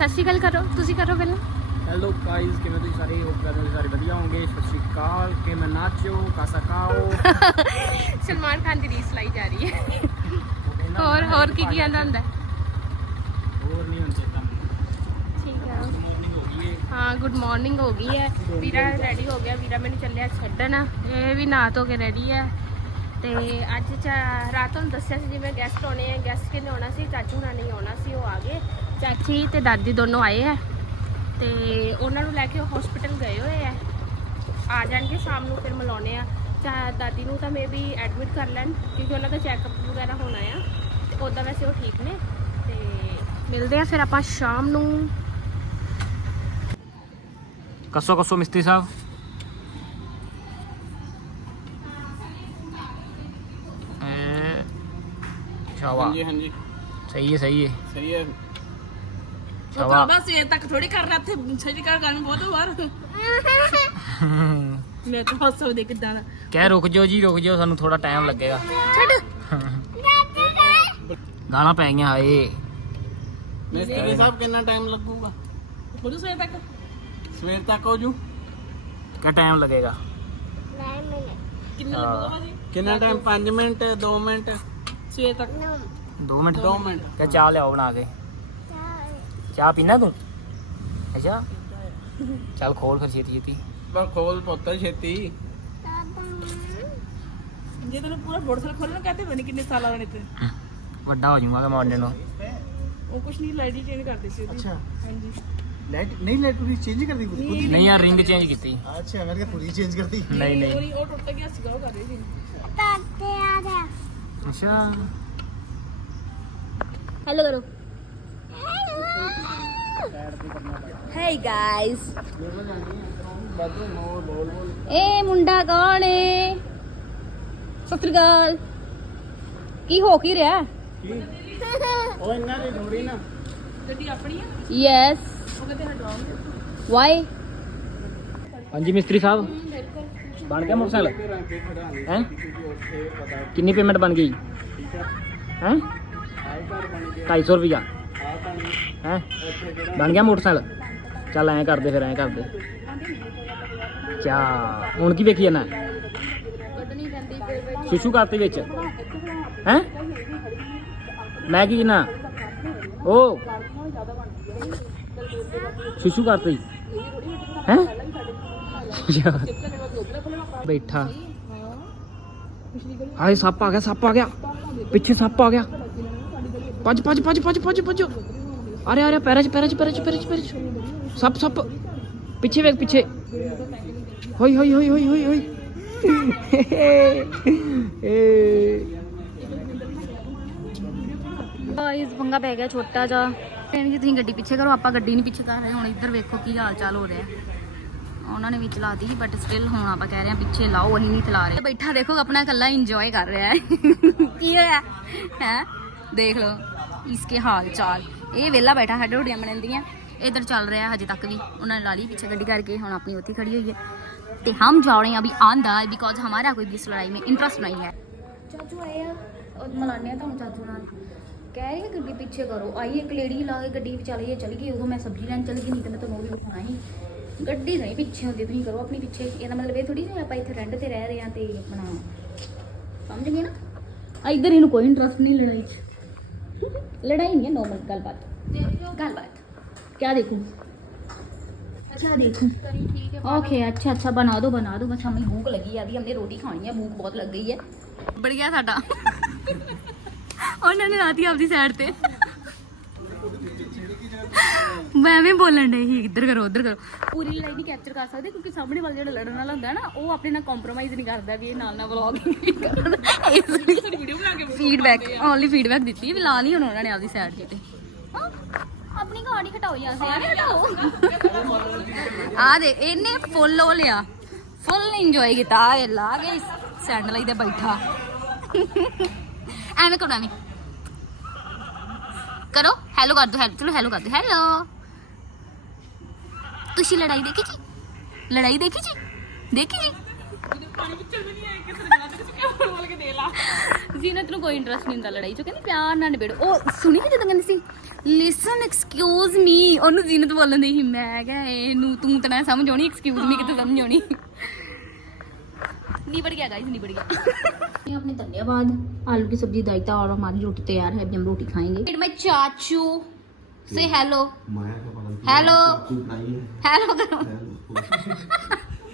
ਸਤਿ ਸ਼੍ਰੀ ਅਕਾਲ ਕਰੋ ਤੁਸੀਂ ਕਰੋ ਪਹਿਲਾਂ। ਹੈਲੋ ਗਾਇਸ ਕਿਵੇਂ ਤੁਸੀਂ ਸਾਰੇ? ਹੋਪ ਕਰਦੇ ਹੋ ਸਾਰੇ ਵਧੀਆ ਹੋਵੋਗੇ। ਸਤਿ ਸ਼੍ਰੀ ਅਕਾਲ ਕਿ ਮੈਂ ਨਾਚੋ? ਕਾਸਾ ਖਾਓ? ਸਲਮਾਨ ਖਾਨ ਦੀ ਰੀਸ ਲਾਈ ਜਾ ਰਹੀ ਹੈ। ਹੋਰ ਹੋਰ ਕੀ ਕੀ ਆਂਦਾ ਹੁੰਦਾ? ਹੋਰ ਨਹੀਂ ਹੁਣ ਚੇਤਾ ਠੀਕ ਹੈ ਮਾਰਨਿੰਗ ਹੋ ਗਈ ਹੈ ਹਾਂ ਗੁੱਡ ਮਾਰਨਿੰਗ ਹੋ ਗਈ ਹੈ। ਵੀਰਾ ਰੈਡੀ ਹੋ ਗਿਆ ਵੀਰਾ ਮੈਨੂੰ ਚੱਲਿਆ ਛੱਡਣ। ਇਹ ਵੀ ਨਹਾ ਧੋ ਕੇ ਰੈਡੀ ਹੈ। ਤੇ ਅੱਜ ਚਾ- ਰਾਤ ਨੂੰ ਦੱਸਿਆ ਸੀ ਜਿਵੇਂ ਗੈਸਟ ਆਉਣੇ ਆ ਗੈਸਟ ਕਿਨੇ ਆਉਣਾ ਸੀ? ਚਾਚੂ ਨਾਲ ਨਹੀਂ ਆਉਣਾ ਸੀ ਉਹ ਆ ਗਏ। ਚਾਚੀ ਤੇ ਦਾਦੀ ਦੋਨੋਂ ਆਏ ਆ ਤੇ ਉਹਨਾਂ ਨੂੰ ਲੈ ਕੇ ਹਸਪੀਟਲ ਗਏ ਹੋਏ ਆ। ਆ ਜਾਣਗੇ ਸ਼ਾਮ ਨੂੰ ਫਿਰ ਮਿਲਾਉਣੇ ਆ। ਚਾ ਦਾਦੀ ਨੂੰ ਤਾਂ ਮੇਬੀ ਐਡਮਿਟ ਕਰ ਲੈਣ ਕਿਉਂਕਿ ਉਹਨਾਂ ਦਾ ਚੈੱਕਅਪ ਵਗੈਰਾ ਹੋਣਾ ਆ। ਤੇ ਉਦਾਂ ਵੈਸੇ ਉਹ ਠੀਕ ਨੇ। ਤੇ ਮਿਲਦੇ ਆ ਫਿਰ ਆਪਾਂ ਸ਼ਾਮ ਨੂੰ। ਕੱਸੋ ਕੱਸੋ ਮਿਸਤਰੀ ਸਾਹਿਬ। ਸ਼ਾਵਾ ਹਾਂਜੀ ਹਾਂਜੀ। ਸਹੀ ਹੈ ਸਹੀ ਹੈ। ਸਹੀ ਹੈ। ਸ਼ਾਵਾ ਬਸ ਇਹ ਤੱਕ ਥੋੜੀ ਕਰਨਾ ਇੱਥੇ ਸਹੀ ਕਰ ਕਰਨ ਬਹੁਤ ਵਾਰ। ਮੈਂ ਤਾਂ ਹੱਸੋ ਦੇ ਕਿਦਾਂ ਦਾ। ਕਹਿ ਰੁਕ ਜਾਓ ਜੀ ਰੁਕ ਜਾਓ ਸਾਨੂੰ ਥੋੜਾ ਟਾਈਮ ਲੱਗੇਗਾ। ਗਾਣਾ ਪੈ ਗਿਆ ਹਾਏ। ਮਿਸਤਰੀ ਸਾਹਿਬ ਕਿੰਨਾ ਟਾਈਮ ਲੱਗੂਗਾ? ਬੋਲੋ ਸਵੇਰ ਤੱਕ। ਸਵੇਰ ਤੱਕ ਹੋ ਜੂ? ਕਿਆ ਟਾਈਮ ਲੱਗੇਗਾ? ਕਿੰਨਾ ਹਾਂ। ਲੱਗੂਗਾ ਭਾਜੀ? ਕਿੰਨਾ ਟਾਈਮ 5 ਮਿੰਟ 2 ਮਿੰਟ? ਸਵੇਰ ਤੱਕ। 2 ਮਿੰਟ 2 ਮਿੰਟ। ਕਿਆ ਚਾਹ ਲਿਆਓ ਬਣਾ ਕੇ। ਚਾਹ ਪੀਣਾ ਤੂੰ? ਅੱਛਾ। ਚੱਲ ਖੋਲ ਫਿਰ ਛੇਤੀ ਛੇਤੀ। ਬਸ ਖੋਲ ਪੁੱਤ ਛੇਤੀ। ਜੇ ਤੈਨੂੰ ਪੂਰਾ ਬੋਰਡ ਖੋਲਣਾ ਕਹਤੇ ਬਣੀ ਕਿੰਨੇ ਸਾਲ ਆਉਣੇ ਤੇ। ਵੱਡਾ ਹੋ ਜਾਊਗਾ ਮੋਨੇ ਨੂੰ। ਉਹ ਕੁਛ ਨਹੀਂ ਲਾਈਟ ਹੀ ਚੇਂਜ ਕਰਦੇ ਸੀ ਉਹਦੀ। ਅੱਛਾ। ਹਾਂਜੀ। ਲਾਈਟ ਨਹੀਂ ਲਾਈਟ ਪੂਰੀ ਚੇਂਜ ਕਰਦੀ ਪੂਰੀ? ਖੁਦ? ਨਹੀਂ ਯਾਰ ਰਿੰਗ ਚੇਂਜ ਕੀਤੀ। ਅੱਛਾ ਮੈਂ ਕਿਹਾ ਪੂਰੀ ਚੇਂਜ ਕਰਦੀ। ਨਹੀਂ ਨਹੀਂ। ਉਹ ਉਹ ਟੁੱਟ ਗਿਆ ਸੀਗਾ ਉਹ ਕਰ ਰਹੀ ਸੀ। ਅੱਛਾ। ਹੈਲੋ ਕਰੋ। ਹੇ ਗਾਇਸ ਇਹ ਮੁੰਡਾ ਕੌਣ ਏ ਸਤਿ ਸ਼੍ਰੀ ਅਕਾਲ ਕੀ ਹੋ ਕੀ ਰਿਹਾ ਉਹ ਇਹਨਾਂ ਦੀ ਥੋੜੀ ਨਾ ਗੱਡੀ ਆਪਣੀ ਆ? ਯੈਸ ਉਹ ਕਹਿੰਦੇ ਹਟਵਾਉਂਗੇ ਵਾਈ ਹਾਂਜੀ ਮਿਸਤਰੀ ਸਾਹਿਬ। ਬਣ ਗਿਆ ਮੋਟਰਸਾਈਕਲ? ਹੈ? ਕਿੰਨੀ ਪੇਮੈਂਟ ਬਣ ਗਈ? ਹੈ? 250 ਰੁਪਿਆ ਹੈ? ਬਣ ਗਿਆ ਮੋਟਰਸਾਈਕਲ? ਚੱਲ ਐਂ ਕਰਦੇ ਫਿਰ, ਐਂ ਕਰਦੇ। ਚਾ, ਹੁਣ ਕੀ ਵੇਖੀ ਜਾਣਾ ਸ਼ਿਸ਼ੂ ਕਰਤੇ ਵਿੱਚ। ਹੈ? ਮੈਂ ਕੀ ਨਾ ਓ। ਸ਼ਿਸ਼ੂ ਕਰਤੇ। ਹੈ? ਬੈਠਾ। ਹਾਏ, ਸੱਪ ਆ ਗਿਆ, ਸੱਪ ਆ ਗਿਆ। ਪਿੱਛੇ ਸੱਪ ਆ ਗਿਆ। ਭੱਜ ਭੱਜ ਭੱਜ ਭੱਜ ਭੱਜ ਭੱਜ। ਆ ਰਿਹਾ ਪੈਰਾਂ 'ਚ ਪੈਰਾਂ 'ਚ ਪੈਰਾਂ 'ਚ ਪੈਰਾਂ 'ਚ ਪੈਰਾਂ 'ਚ ਸੱਪ ਸੱਪ ਪਿੱਛੇ ਵੇਖ ਪਿੱਛੇ ਹੋਈ ਹੋਈ ਹੋਈ ਹੋਈ ਹੋਈ ਹੋਈ ਏ ਗਾਇਸ ਪੰਗਾ ਪੈ ਗਿਆ ਛੋਟਾ ਜਿਹਾ ਕਹਿੰਦੇ ਜੀ ਤੁਸੀਂ ਗੱਡੀ ਪਿੱਛੇ ਕਰੋ ਆਪਾਂ ਗੱਡੀ ਨਹੀਂ ਪਿੱਛੇ ਕਰ ਰਹੇ ਹੁਣ ਇੱਧਰ ਵੇਖੋ ਕੀ ਹਾਲ ਚਾਲ ਹੋ ਰਿਹਾ ਉਹਨਾਂ ਨੇ ਵੀ ਚਲਾਤੀ ਬਟ ਸਟਿਲ ਹੁਣ ਆਪਾਂ ਕਹਿ ਰਹੇ ਹਾਂ ਪਿੱਛੇ ਲਾਓ ਅਸੀਂ ਨਹੀਂ ਚਲਾ ਰਹੇ ਬੈਠਾ ਦੇਖੋ ਆਪਣਾ ਇਕੱਲਾ ਇੰਜੋਏ ਕਰ ਰਿਹਾ ਹੈ ਕੀ ਹੋਇਆ ਹੈ ਦੇਖ ਲਓ ਇਸਕੇ ਹਾਲ ਚਾਲ ਇਹ ਵਿਹਲਾ ਬੈਠਾ, ਸਾਡੇ ਉੜੀਆਂ ਬਣਾਉਂਦੀਆਂ ਇਧਰ ਚੱਲ ਰਿਹਾ ਹਜੇ ਤੱਕ ਵੀ। ਉਹਨਾਂ ਨੇ ਲਾ ਲਈ ਪਿੱਛੇ ਗੱਡੀ ਕਰਕੇ, ਹੁਣ ਆਪਣੀ ਉੱਥੇ ਖੜੀ ਹੋਈ ਹੈ। ਤੇ ਹਮ ਜਾ ਰਹੇ ਅਭੀ ਆਂਦਾ ਬਿਕੋਜ਼ ਹਮਾਰਾ ਕੋਈ ਵੀ ਇਸ ਲੜਾਈ ਮੇਂ ਇੰਟਰਸਟ ਨਹੀਂ ਹੈ। ਚਾਚੂ ਆਏ ਆ। ਮਲਾਨੇ ਤੁਹਾਨੂੰ ਚਾਚੂ ਨਾਲ। ਕਹਿ ਰਹੀ ਗੱਡੀ ਪਿੱਛੇ ਕਰੋ। ਆਈ ਇੱਕ ਲੇਡੀ ਲਾ ਕੇ ਗੱਡੀ ਵਿੱਚ ਚਲੀ ਗਈ ਚਲੀ ਗਈ। ਉਦੋਂ ਮੈਂ ਸਬਜ਼ੀ ਲੈਣ ਚਲੀ ਗਈ, ਨਹੀਂ ਤਾਂ ਮੈਂ ਤੁਹਾਨੂੰ ਉਹ ਵੀ ਉਠਾਣਾ ਸੀ। ਗੱਡੀ ਨਹੀਂ ਪਿੱਛੇ ਹੁੰਦੀ, ਤੁਸੀਂ ਕਰੋ ਆਪਣੀ ਪਿੱਛੇ। ਇਹਦਾ ਮਤਲਬ ਇਹ ਥੋੜੀ ਜਿਹਾ ਆਪਾਂ ਇੱਥੇ ਰੈਂਟ ਤੇ ਰਹਿ ਰਹੇ ਆ ਤੇ ਆਪਣਾ। ਸਮਝ ਗਏ ਨਾ? ਇਧਰ ਇਹਨੂੰ ਕੋਈ ਇੰਟਰਸਟ ਨਹੀਂ ਲੜਾਈ 'ਚ। ਲੜਾਈ नहीं है नॉर्मल गलबात गलबात क्या देखूं क्या देखूं ओके अच्छा अच्छा बना दो बना दो बस हमें भूख लगी है अभी हमने रोटी खानी है भूख बहुत लग गई है बढ़ गया साडा ਉਹਨਾਂ ਨੇ ਰਾਤੀ ਆਪਦੀ ਸਾਈਡ ਤੇ ਮੈਂ ਵੀ ਬੋਲਣ ਡਈ ਸੀ ਇੱਧਰ ਕਰੋ ਉੱਧਰ ਕਰੋ ਪੂਰੀ ਲੜਾਈ ਨਹੀਂ ਕੈਪਚਰ ਕਰ ਸਕਦੇ ਕਿਉਂਕਿ ਸਾਹਮਣੇ ਵਾਲਾ ਜਿਹੜਾ ਲੜਨ ਵਾਲਾ ਹੁੰਦਾ ਹੈ ਨਾ ਉਹ ਆਪਣੇ ਨਾਲ ਕੰਪਰੋਮਾਈਜ਼ ਨਹੀਂ ਕਰਦਾ ਵੀ ਇਹ ਨਾਲ ਨਾਲ ਵਲੌਗਿੰਗ ਕਰਨ ਵੀਡੀਓ ਬਣਾ ਕੇ ਫੀਡਬੈਕ ਓਨਲੀ ਫੀਡਬੈਕ ਦਿੱਤੀ ਵੀ ਲਾ ਲਈ ਹੁਣ ਉਹਨਾਂ ਨੇ ਆਪਦੀ ਸਾਈਡ ਤੇ। ਆਪਣੀ ਗਾੜੀ ਹਟਾਓ ਯਾਰ। ਆ ਦੇ ਇਹਨੇ ਫੁੱਲ ਉਹ ਲਿਆ। ਫੁੱਲ ਇੰਜੋਏ ਕੀਤਾ। ਆ ਲਾ ਕੇ ਸੈਂਡਲ ਇਹਦੇ ਬੈਠਾ। ਐਵੇਂ ਕਰੋ ਐਵੇਂ। ਕਰੋ ਹੈਲੋ ਕਰ ਦੋ ਹੈਲੋ ਚਲੋ ਹੈਲੋ ਕਰ ਦੋ। ਹੈਲੋ ਤੁਸੀਂ ਲੜਾਈ ਦੇਖੀ ਜੀ? ਲੜਾਈ ਦੇਖੀ ਜੀ? ਦੇਖੀ ਜੀ? ਪਾਣੀ ਵਿੱਚੋਂ ਵੀ ਨਹੀਂ ਆਏ ਕਿਸੇ ਦੇ ਗਲਾਂ ਦੇ ਵਿੱਚ ਕਿਉਂ ਬੋਲ ਕੇ ਦੇ ਲਾ ਜ਼ੀਨਤ ਨੂੰ ਕੋਈ ਇੰਟਰਸਟ ਨਹੀਂ ਹੁੰਦਾ ਲੜਾਈ ਚ ਉਹ ਕਹਿੰਦੀ ਪਿਆਰ ਨਾਲ ਨਿਬੇੜੋ ਉਹ ਸੁਣੀ ਨੀ ਜਦੋਂ ਕਹਿੰਦੀ ਸੀ ਲਿਸਨ ਐਕਸਕਿਊਜ਼ ਮੀ ਉਹਨੂੰ ਜ਼ੀਨਤ ਬੋਲਣ ਦੀ ਸੀ ਮੈਂ ਕਿਹਾ ਇਹਨੂੰ ਤੂੰ ਤਾਂ ਨਾ ਸਮਝ ਆਉਣੀ ਐਕਸਕਿਊਜ਼ ਮੀ ਕਿਤੇ ਸਮਝ ਆਉਣੀ निबड़ गया गाइस निबड़ गया ये अपने धन्यवाद आलू की सब्जी दायता और हमारी रोटी तैयार है अभी हम रोटी खाएंगे माय चाचू से हेलो हेलो हेलो करो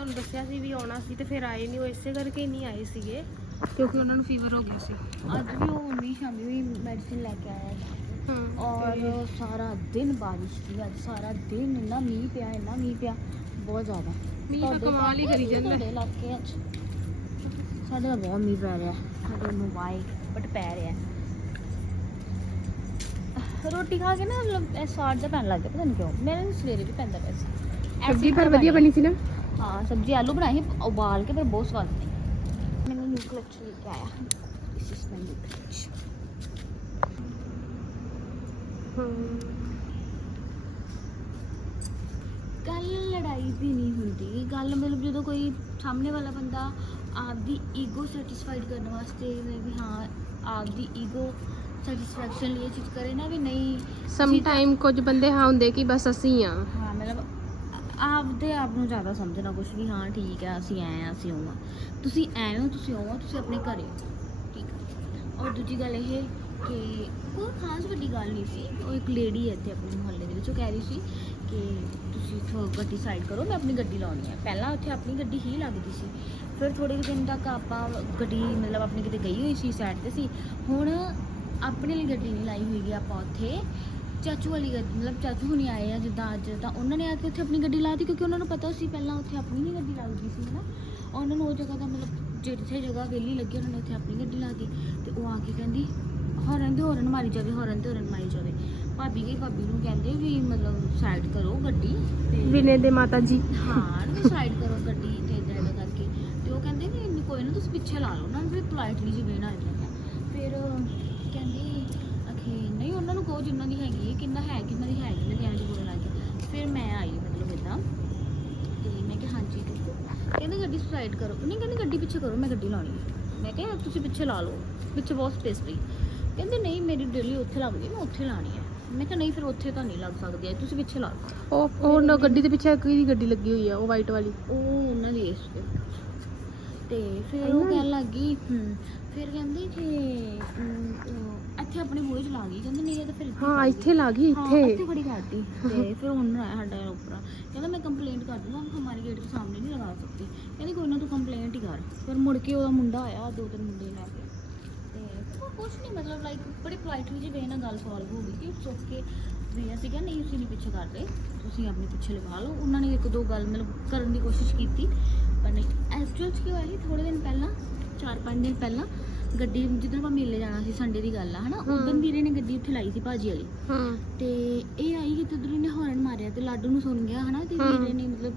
ਤੁਹਾਨੂੰ ਦੱਸਿਆ ਸੀ ਵੀ ਆਉਣਾ ਸੀ ਤੇ ਫਿਰ ਆਏ ਨਹੀਂ ਉਹ ਇਸੇ ਕਰਕੇ ਨਹੀਂ ਆਏ ਸੀਗੇ। ਕਿਉਂਕਿ ਉਹਨਾਂ ਨੂੰ ਫੀਵਰ ਹੋ ਗਿਆ ਸੀ। ਅੱਜ ਵੀ ਉਹ ਮੰਮੀ ਸ਼ਾਮੀ ਵੀ ਮੈਡੀਸਿਨ ਲੈ ਕੇ ਆਇਆ ਸੀ। ਹਾਂ ਔਰ ਸਾਰਾ ਦਿਨ ਬਾਰਿਸ਼ ਸੀ ਅੱਜ ਸਾਰਾ ਦਿਨ ਇੰਨਾ ਮੀਂਹ ਪਿਆ ਇੰਨਾ ਮੀਂਹ ਪਿਆ ਬਹੁਤ ਜ਼ਿਆਦਾ। ਮੀਂਹ ਤਾਂ ਕਮਾਲ ਹੀ ਕਰੀ ਜਾਂਦਾ। ਇਲਾਕੇ 'ਚ ਸਾਡੇ ਤਾਂ ਬਹੁਤ ਮੀਂਹ ਪੈ ਰਿਹਾ don't know why ਬਟ ਪੈ ਰਿਹਾ। ਰੋਟੀ ਖਾ ਕੇ ਨਾ ਮਤਲਬ ਇਹ ਸਵਾਦ ਜਿਹਾ ਪੈਣ ਲੱਗ ਗਿਆ ਪਤਾ ਨਹੀਂ ਕਿਉਂ। ਮੇਰੇ ਨੂੰ ਸਵੇਰੇ ਵੀ ਪੈਂਦਾ ਪਿਆ ਸੀ। ਸਬਜ਼ੀ ਪਰ ਵਧੀਆ ਬਣੀ ਸੀ ਨਾ? ਹਾਂ ਸਬਜ਼ੀ ਆਲੂ ਬਣਾਈ ਉਬਾਲ ਕੇ ਪਰ ਬਹੁਤ ਸਵਾਦ ਬਣੀ। ਕੇ ਆਇਆ। This is my new collection ਗੱਲ ਲੜਾਈ ਦੀ ਨਹੀਂ ਹੁੰਦੀ। ਗੱਲ ਮਤਲਬ ਜਦੋਂ ਕੋਈ ਸਾਹਮਣੇ ਵਾਲਾ ਬੰਦਾ ਆਪਦੀ ਈਗੋ ਸੈਟੀਸਫਾਈਡ ਕਰਨ ਵਾਸਤੇ ਵੀ ਹਾਂ ਆਪਦੀ ਈਗੋ ਸੈਟੀਸਫੈਕਸ਼ਨ ਲਈ ਇਹ ਚੀਜ਼ ਕਰੇ ਨਾ ਵੀ ਨਹੀਂ ਸਮ ਟਾਈਮ ਕੁਝ ਬੰਦੇ ਹਾਂ ਹੁੰਦੇ ਕਿ ਬਸ ਅਸੀਂ ਆ ਹਾਂ ਮਤਲਬ ਆਪਦੇ ਆਪ ਨੂੰ ਜ਼ਿਆਦਾ ਸਮਝਣਾ ਕੁਝ ਵੀ, ਹਾਂ ਠੀਕ ਹੈ, ਅਸੀਂ ਐ ਆ ਅਸੀਂ ਉਹ ਆ ਤੁਸੀਂ ਐਵੇਂ ਹੋ, ਤੁਸੀਂ ਉਹ ਆ ਤੁਸੀਂ ਆਪਣੇ ਘਰੇ ਹੋ। ਠੀਕ ਆ। ਔਰ ਦੂਜੀ ਗੱਲ ਇਹ ਕਿ ਕੋਈ ਖਾਸ ਵੱਡੀ ਗੱਲ ਨਹੀਂ ਸੀ। ਉਹ ਇੱਕ ਲੇਡੀ ਹੈ ਇੱਥੇ ਆਪਣੇ ਮੁਹੱਲੇ ਦੇ ਵਿੱਚ। ਉਹ ਕਹਿ ਰਹੀ ਸੀ ਕਿ ਤੁਸੀਂ ਇੱਥੋਂ ਗੱਡੀ ਸਾਈਡ ਕਰੋ, ਮੈਂ ਆਪਣੀ ਗੱਡੀ ਲਾਉਣੀ ਹੈ। ਪਹਿਲਾਂ ਉੱਥੇ ਆਪਣੀ ਗੱਡੀ ਹੀ ਲੱਗਦੀ ਸੀ। ਫਿਰ ਥੋੜੇ ਕੁ ਦਿਨ ਤੱਕ ਆਪਾਂ ਗੱਡੀ, ਮਤਲਬ ਆਪਣੀ ਕਿਤੇ ਗਈ ਹੋਈ ਸੀ ਸਾਈਡ ਤੇ ਸੀ। ਹੁਣ ਆਪਣੇ ਲਈ ਗੱਡੀ ਨਹੀਂ ਲਾਈ ਹੋਈਗੀ ਆਪਾਂ ਉੱਥੇ। ਚਾਚੂ ਵਾਲੀ ਗੱਡੀ ਮਤਲਬ ਚਾਚੂ ਹੁਣੀ ਆਏ ਆ ਜਿੱਦਾਂ ਅੱਜ ਤਾਂ ਉਹਨਾਂ ਨੇ ਆ ਕੇ ਉੱਥੇ ਆਪਣੀ ਗੱਡੀ ਲਾਤੀ ਕਿਉਂਕਿ ਉਹਨਾਂ ਨੂੰ ਪਤਾ ਸੀ ਪਹਿਲਾਂ ਉੱਥੇ ਆਪਣੀ ਹੀ ਗੱਡੀ ਲੱਗਦੀ ਸੀ ਹਨਾ? ਉਹਨਾਂ ਨੂੰ ਉਹ ਜਗ੍ਹਾ ਦਾ ਮਤਲਬ ਜਿੱਥੇ ਜਗ੍ਹਾ ਵਿਹਲੀ ਲੱਗੀ ਉਹਨਾਂ ਨੇ ਉੱਥੇ ਆਪਣੀ ਗੱਡੀ ਲਾਤੀ ਤੇ ਉਹ ਆ ਕੇ ਕਹਿੰਦੀ ਹੌਰਨ ਤੇ ਹੌਰਨ ਮਾਰੀ ਜਾਵੇ ਹੌਰਨ ਤੇ ਹੌਰਨ ਮਾਰੀ ਜਾਵੇ। ਭਾਬੀ ਗਈ ਭਾਬੀ ਨੂੰ ਕਹਿੰਦੇ ਵੀ ਮਤਲਬ ਸਾਈਡ ਕਰੋ ਗੱਡੀ ਤੇ ਵਿਨੇ ਦੇ ਮਾਤਾ ਜੀ ਹਾਂ ਵੀ ਸਾਈਡ ਕਰੋ ਗੱਡੀ ਤੇ ਇਦਾਂ ਇਦਾਂ ਕਰਕੇ। ਤੇ ਉਹ ਕਹਿੰਦੇ ਵੀ ਕੋਈ ਨਾ ਤੁਸੀਂ ਪਿੱਛੇ ਲਾ ਲਓ ਨਾ ਵੀ ਪੋਲਾਈਟਲੀ ਜੀ ਵੇਣਾ ਇਦਾਂ ਫਿਰ ਕਹਿੰਦੀ ਨਹੀਂ ਉਹਨਾਂ ਨੂੰ ਕਹੋ ਜਿੰਨਾ ਦੀ ਹੈਗੀ ਹੈ ਕਿੰਨਾ ਹੈ ਕਿੰਨਾ ਦੀ ਹੈ ਕਿੰਨਾ ਦੀ ਐਂ ਬੋਲਣ ਲੱਗ ਫਿਰ ਮੈਂ ਆਈ ਮਤਲਬ ਇਦਾਂ ਤੇ ਮੈਂ ਕਿਹਾ ਹਾਂਜੀ। ਹੈ ਕਹਿੰਦੇ ਗੱਡੀ ਸਾਈਡ ਕਰੋ। ਨਹੀਂ ਕਹਿੰਦੇ ਗੱਡੀ ਪਿੱਛੇ ਕਰੋ ਮੈਂ ਗੱਡੀ ਲਾਉਣੀ ਹੈ। ਮੈਂ ਕਿਹਾ ਤੁਸੀਂ ਪਿੱਛੇ ਲਾ ਲਓ। ਪਿੱਛੇ ਬਹੁਤ ਸਪੇਸ ਪਈ। ਕਹਿੰਦੇ ਨਹੀਂ ਮੇਰੀ ਡੇਲੀ ਉੱਥੇ ਲੱਗਦੀ ਮੈਂ ਉੱਥੇ ਲਾਣੀ ਹੈ। ਮੈਂ ਕਿਹਾ ਨਹੀਂ ਫਿਰ ਉੱਥੇ ਤਾਂ ਨਹੀਂ ਲੱਗ ਸਕਦੀ ਤੁਸੀਂ ਪਿੱਛੇ ਲਾ ਲਓ। ਉਹ ਉਹ ਨਾ ਗੱਡੀ ਦੇ ਪਿੱਛੇ ਕਿਹਦੀ ਗੱਡੀ ਲੱਗੀ ਹੋਈ ਆ ਉਹ ਵਾਈਟ ਵਾਲੀ। ਉਹ ਉਹਨਾਂ ਦੀ ਇਸ ਤੇ। ਫਿਰ ਉਹ ਕਹਿਣ ਲੱਗੀ ਹੂੰ ਫਿਰ ਕਹਿੰਦੀ ਕਿ ਹਮ, ਅਹ, ਇੱਥੇ ਆਪਣੇ ਬੂਹੇ ਚ ਲਾ ਗਈ ਕਹਿੰਦੇ ਨਹੀਂ ਇਹ ਤਾਂ ਫਿਰ ਇੱਥੇ ਹਾਂ ਕਰ ਇੱਥੇ। ਲੱਗ ਗਈ ਹਾਂ, ਇੱਥੇ। ਇੱਥੇ ਖੜੀ ਕਰਤੀ ਤੇ ਫਿਰ ਹੁਣ ਆਇਆ ਸਾਡਾ ਉੱਪਰ ਕਹਿੰਦਾ ਮੈਂ ਕੰਪਲੇਂਟ ਕਰ ਦੂੰਗਾ ਹਮ ਹਮਾਰੇ ਗੇਟ ਦੇ ਸਾਹਮਣੇ ਨਹੀਂ ਲਗਾ ਸਕਤੀ ਕਹਿੰਦੀ ਕੋਈ ਨਾ ਤੂੰ ਕੰਪਲੇਂਟ ਹੀ ਕਰ। ਫਿਰ ਮੁੜ ਕੇ ਉਹਦਾ ਮੁੰਡਾ ਆਇਆ ਦੋ ਤਿੰਨ ਮੁੰਡੇ ਲੈ ਕੇ। ਤੇ ਉਹ ਕੁਛ ਨਹੀਂ ਮਤਲਬ ਲਾਈਕ ਬੜੀ ਪੋਲਾਈਟਲੀ ਜਿਹੀ ਵੇ ਨਾਲ ਗੱਲ ਸੋਲਵ ਹੋ ਗਈ ਕਿ ਇਟਸ ਓਕੇ ਵੀ ਅਸੀਂ ਕਿਹਾ ਨਹੀਂ ਤੁਸੀਂ ਨਹੀਂ ਪਿੱਛੇ ਕਰਦੇ। ਤੁਸੀਂ ਆਪਣੇ ਪਿੱਛੇ ਲਗਾ ਲਓ। ਉਹਨਾਂ ਨੇ ਇੱਕ ਦੋ ਗੱਲ ਮਤਲਬ ਕਰਨ ਦੀ ਕੋਸ਼ਿਸ਼ ਕੀਤੀ ਪਰ ਨਹੀਂ। ਐਕਚੁਅਲ ਕੀ ਹੋਇਆ ਸੀ? ਥੋੜੇ ਦਿਨ ਪਹਿਲਾਂ ਚਾਰ ਪੰਜ ਦਿਨ ਪਹਿਲਾਂ ਗੱਡੀ ਜਿੱਦਣ ਆਪਾਂ ਮੇਲੇ ਜਾਣਾ ਸੀ ਸੰਡੇ ਦੀ ਗੱਲ ਆ ਹਨਾ? ਉਦੋਂ ਵੀਰੇ ਨੇ ਗੱਡੀ ਉੱਥੇ ਲਾਈ ਸੀ ਭਾਜੀ ਵਾਲੀ। ਹਾਂ। ਤੇ ਇਹ ਆਈ ਕਿ ਤਦੋਂ ਨੇ ਹਾਰਨ ਮਾਰਿਆ ਤੇ ਲਾਡੂ ਨੂੰ ਸੁਣ ਗਿਆ ਹਨਾ? ਤੇ ਹਾਂ। ਵੀਰੇ ਨੇ ਮਤਲਬ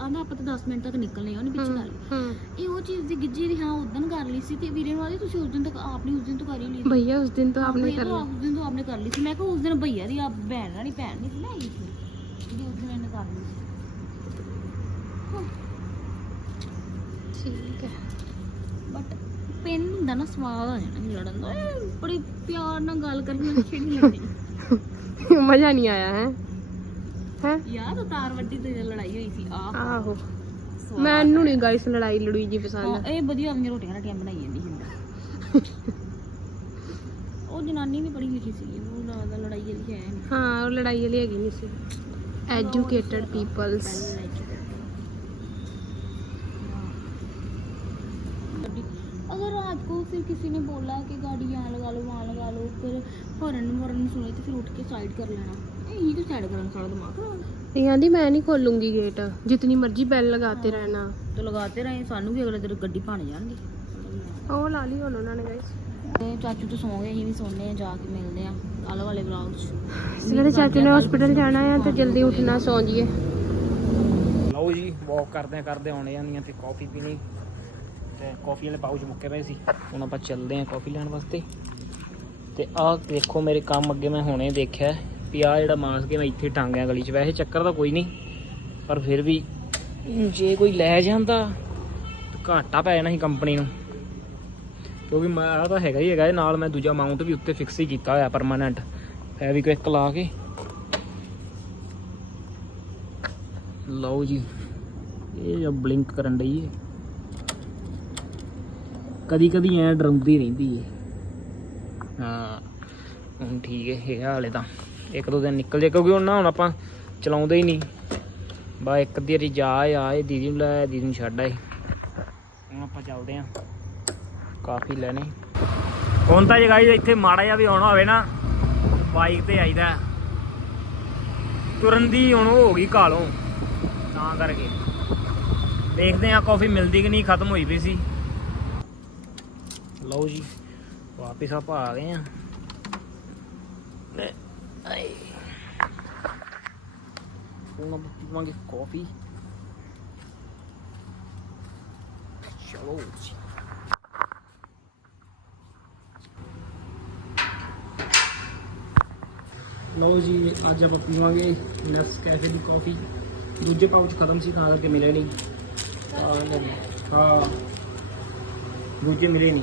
ਆਂਦਾ ਆਪਾਂ ਤਾਂ 10 ਮਿੰਟ ਤੱਕ ਨਿਕਲਨੇ ਆ ਉਹਨੇ ਪਿੱਛੇ ਲਈ ਹਾਂ। ਇਹ ਉਹ ਚੀਜ਼ ਦੀ ਗਿੱਜੀ ਦੀ ਹਾਂ ਉਦੋਂ ਕਰ ਲਈ ਸੀ ਤੇ ਵੀਰੇ ਨੂੰ ਆਦੀ ਤੁਸੀਂ ਉਸ ਦਿਨ ਤੱਕ ਆਪਨੇ ਉਸ ਦਿਨ ਤੋਂ ਕਰ ਹੀ ਲਈ ਸੀ। ਭਈਆ ਉਸ ਦਿਨ ਤੋਂ ਹਾਂ, ਆਪਨੇ ਕਰ ਲਿਆ ਉਸ ਦਿਨ ਤੋਂ ਆਪਨੇ ਕਰ ਲਈ ਸੀ। ਮੈਂ ਕਿਹਾ ਉਸ ਦਿਨ ਭਈਆ ਦੀ ਆਪ ਭੈਣ ਰਾਣੀ ਭੈਣ ਨਹੀਂ ਸੀ ਨਾ ਆਈ ਸੀ। ਉਸ ਦਿਨ ਇਹਨੇ ਕਰ ਲਈ ਸੀ। ਠੀਕ ਹੈ। ਬਟ ਪਿੰਨ ਹੁੰਦਾ ਨਾ ਸਵਾਦ ਆ ਜਾਣਾ ਲੜਨ ਦਾ। ਇਹ ਬੜੀ ਪਿਆਰ ਨਾਲ ਗੱਲ ਕਰਨੀ ਮੈਨੂੰ ਖੇੜੀ ਲੱਗਦੀ। ਮਜ਼ਾ ਨਹੀਂ ਆਇਆ ਹੈ? ਹੈ? ਯਾਰ ਤਾਰ ਵੱਡੀ ਤੇ ਲੜਾਈ ਹੋਈ ਸੀ ਆਹ। ਆਹੋ। ਸਵਾਦ ਮੈਨੂੰ ਨਹੀਂ ਗਾਇਸ ਲੜਾਈ ਲੜੂਈ ਜੀ ਹਾਂ, ਪਸੰਦ ਇਹ ਵਧੀਆ ਆਪਣੀਆਂ ਰੋਟੀਆਂ ਰਾਟੀਆਂ ਬਣਾਈ ਜਾਂਦੀ ਸੀ ਉਹ ਜਨਾਨੀ ਵੀ ਪੜ੍ਹੀ ਲਿਖੀ ਸੀ ਉਹ ਲੱਗਦਾ ਲੜਾਈ ਵਾਲੀ ਹੈ ਨਹੀਂ ਹਾਂ ਉਹ ਲੜਾਈ ਵਾਲੀ ਹੈਗੀ ਨਹੀਂ ਸੀ। ਐਜੂਕੇਟਡ ਪੀਪਲਸ फिर किसी ने बोला कि गाड़ी यहाँ लगा लो वहाँ लगा लो फिर हॉर्न वॉर्न सुने तो फिर उठ के साइड कर लेना यही तो साइड करना सारा दिमाग खराब है। ਇਹ ਆਂਦੀ ਮੈਂ ਨਹੀਂ ਖੋਲੂੰਗੀ ਗੇਟ ਜਿਤਨੀ ਮਰਜ਼ੀ ਬੈਲ ਲਗਾਤੇ ਰਹਿਣਾ तो लगाते रहे सानू भी अगले दिन गड्डी भाने जाएंगे ਉਹ ਲਾ ਲਈ ਹੁਣ ਉਹਨਾਂ ਨੇ ਗਾਇਸ ਤੇ ਚਾਚੂ ਤੇ ਸੌਂ ਗਏ ਅਸੀਂ ਵੀ ਸੌਂਦੇ ਆ ਜਾ ਕੇ ਮਿਲਦੇ ਆ ਕੱਲ ਵਾਲੇ ਵਲੌਗ 'ਚ ਜਿਹੜੇ ਚਾਚੂ ਨੇ ਹਸਪੀਟਲ ਜਾਣਾ ਆ ਤੇ ਜਲਦੀ ਉੱਠਣਾ ਸੌਂ ਜੀਏ ਲਓ ਜੀ ਵਾਕ ਕਰਦੇ ਕਰਦੇ ਆਉਣੇ ਜਾਂਦੀਆਂ ਤੇ ਕਾਫੀ ਪੀਣੀ ਤੇ ਕਾਫੀ ਵਾਲੇ ਪਾਊਚ ਮੁੱਕੇ ਪਏ ਸੀ। ਹੁਣ ਆਪਾਂ ਚੱਲਦੇ ਆਂ ਕਾਫੀ ਲੈਣ ਵਾਸਤੇ। ਤੇ ਆਹ ਦੇਖੋ ਮੇਰੇ ਕੰਮ ਅੱਗੇ ਮੈਂ ਹੁਣੇ ਦੇਖਿਆ ਵੀ ਆਹ ਜਿਹੜਾ ਮਾਸਕ ਹੈ ਮੈਂ ਇੱਥੇ ਟਾਂਗਿਆ ਗਲੀ 'ਚ। ਵੈਸੇ ਚੱਕਰ ਤਾਂ ਕੋਈ ਨਹੀਂ, ਪਰ ਫਿਰ ਵੀ ਜੇ ਕੋਈ ਲੈ ਜਾਂਦਾ ਘਾਟਾ ਪੈ ਜਾਣਾ ਸੀ ਕੰਪਨੀ ਨੂੰ। ਕਿਉਂਕਿ ਮੈਂ ਆਹ ਤਾਂ ਹੈਗਾ ਹੀ ਹੈਗਾ, ਇਹ ਨਾਲ ਮੈਂ ਦੂਜਾ ਮਾਊਂਟ ਵੀ ਉੱਤੇ ਫਿਕਸ ਹੀ ਕੀਤਾ ਹੋਇਆ ਪਰਮਾਨੈਂਟ ਐ ਵੀ ਇੱਕ ਲਾ ਕੇ। ਲਓ ਜੀ, ਇਹ ਜੋ ਬਲਿੰਕ ਕਰਨ ਡਈ ਹੈ ਕਦੀ ਕਦੀ ਐ ਡਰਾਉਂਦੀ ਰਹਿੰਦੀ ਹੈ ਹਾਂ, ਹੁਣ ਠੀਕ ਹੈ ਇਹ ਹਾਲੇ ਤਾਂ। ਇੱਕ ਦੋ ਦਿਨ ਨਿਕਲ ਜੇ, ਕਿਉਂਕਿ ਉਹਨਾਂ ਹੁਣ ਆਪਾਂ ਚਲਾਉਂਦੇ ਹੀ ਨਹੀਂ। ਬਾ, ਇੱਕ ਦੀ ਵਾਰੀ ਜਾ ਆਏ ਦੀਦੀ ਨੂੰ ਲੈ ਦੀਦੀ ਨੂੰ ਛੱਡ ਆਏ। ਹੁਣ ਆਪਾਂ ਚੱਲਦੇ ਆਂ। ਕਾਫੀ ਲੈਣੇ। ਹੁਣ ਤਾਂ ਜੇ ਗਾਈਜ਼ ਇੱਥੇ ਮਾੜਾ ਜਿਹਾ ਵੀ ਆਉਣਾ ਹੋਵੇ ਨਾ ਬਾਈਕ ਤੇ ਆਈਦਾ। ਤੁਰਨ ਦੀ ਹੁਣ ਹੋ ਗਈ ਕਾਲੋਂ ਤਾਂ ਕਰਕੇ। ਦੇਖਦੇ ਆ, ਕਾਫੀ ਮਿਲਦੀ ਕਿ ਨਹੀਂ, ਖਤਮ ਹੋਈ ਪਈ ਸੀ। ਲਓ ਜੀ ਵਾਪਿਸ ਆਪਾਂ ਆ ਗਏ ਆ ਲੈ, ਆਏ। ਹੁਣ ਆਪਾਂ ਪੀਵਾਂਗੇ ਕਾਫੀ ਚਲੋ ਜੀ। ਲਓ ਜੀ ਅੱਜ ਆਪਾਂ ਪੀਵਾਂਗੇ ਨੈਸ ਕੈਫੇ ਦੀ ਕਾਫੀ ਦੂਜੇ ਪਾਊਚ ਖਤਮ ਸੀ ਤਾਂ ਕਰਕੇ ਮਿਲੇ ਨਹੀਂ ਹਾਂ। ਦੂਜੇ ਮਿਲੇ ਨਹੀਂ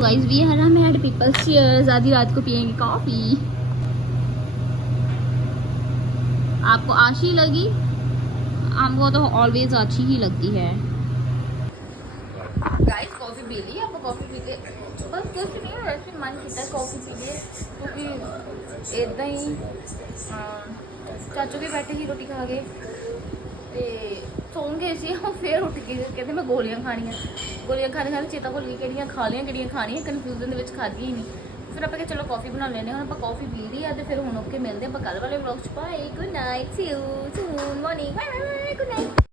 गाइस वी है हम हैड पीपल चीयर्स आधी रात को पियेंगे कॉफ़ी आपको आशी लगी? हमको तो ऑलवेज अच्छी ही लगती है। गाइस कॉफ़ी पी ली? आपको कॉफ़ी पी के बस कुछ नहीं है वैसे मन किया कॉफ़ी पी लिए? क्योंकि इतना ही चाचू भी बैठे ही रोटी खा के। ਤੇ ਸੌਂ ਗਏ ਸੀ, ਉਹ ਫੇਰ ਉੱਠ ਕੇ ਕਹਿੰਦੇ ਮੈਂ ਗੋਲੀਆਂ ਖਾਣੀਆਂ। ਗੋਲੀਆਂ ਖਾਣ ਖਾਣੇ ਚੇਤਾ ਭੁੱਲ ਗਈ ਕਿਹੜੀਆਂ ਖਾ ਲਈਆਂ, ਕਿਹੜੀਆਂ ਖਾਣੀਆਂ ਕਨਫਿਊਜ਼ਨ ਦੇ ਵਿੱਚ ਖਾਧੀ ਹੀ ਨਹੀਂ। ਫਿਰ ਆਪਾਂ ਕਿ ਚਲੋ ਕਾਫੀ ਬਣਾ ਲੈਨੇ ਹੁਣ ਆਪਾਂ ਕਾਫੀ ਪੀ ਲਈ ਆ ਤੇ ਫਿਰ ਹੁਣ ਓਕੇ ਮਿਲਦੇ ਆਪਾਂ ਕੱਲ ਵਾਲੇ ਵਲੌਗ ਚ। Bye good night see you soon morning bye good night